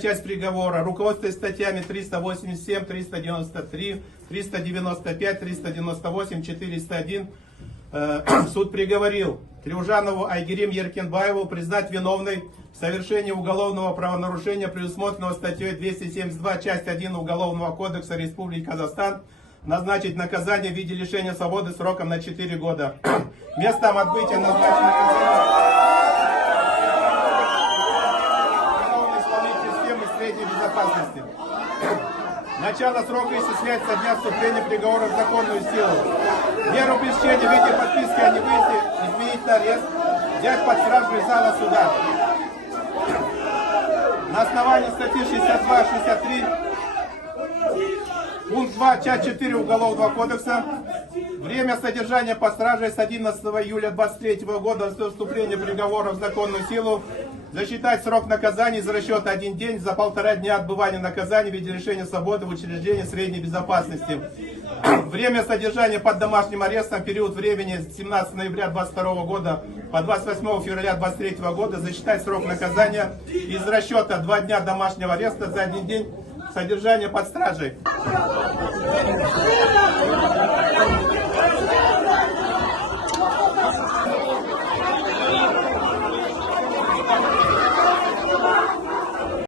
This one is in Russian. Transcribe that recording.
часть приговора. Руководствуясь статьями 387, 393, 395, 398, 401, суд приговорил Трюжанову Айгерим Еркенбаеву признать виновной в совершении уголовного правонарушения, предусмотренного статьей 272, часть 1 Уголовного кодекса Республики Казахстан, назначить наказание в виде лишения свободы сроком на 4 года. Местом отбытия назначено уголовный исполнитель системы средней безопасности. Начало срока исчисляется со дня вступления приговора в законную силу. Меру пресечения в виде подписки о невыезде изменить на арест, взять под стражу из зала суда. На основании статьи 62-63 пункт 2, часть 4 Уголовного кодекса, время содержания под стражей с 11 июля 2023 года до вступления приговора в законную силу засчитать срок наказания из расчета 1 день за 1,5 дня отбывания наказания в виде лишения свободы в учреждении средней безопасности. Время содержания под домашним арестом в период времени с 17 ноября 2022 года по 28 февраля 2023 года засчитать срок наказания из расчета 2 дня домашнего ареста за 1 день содержания под стражей.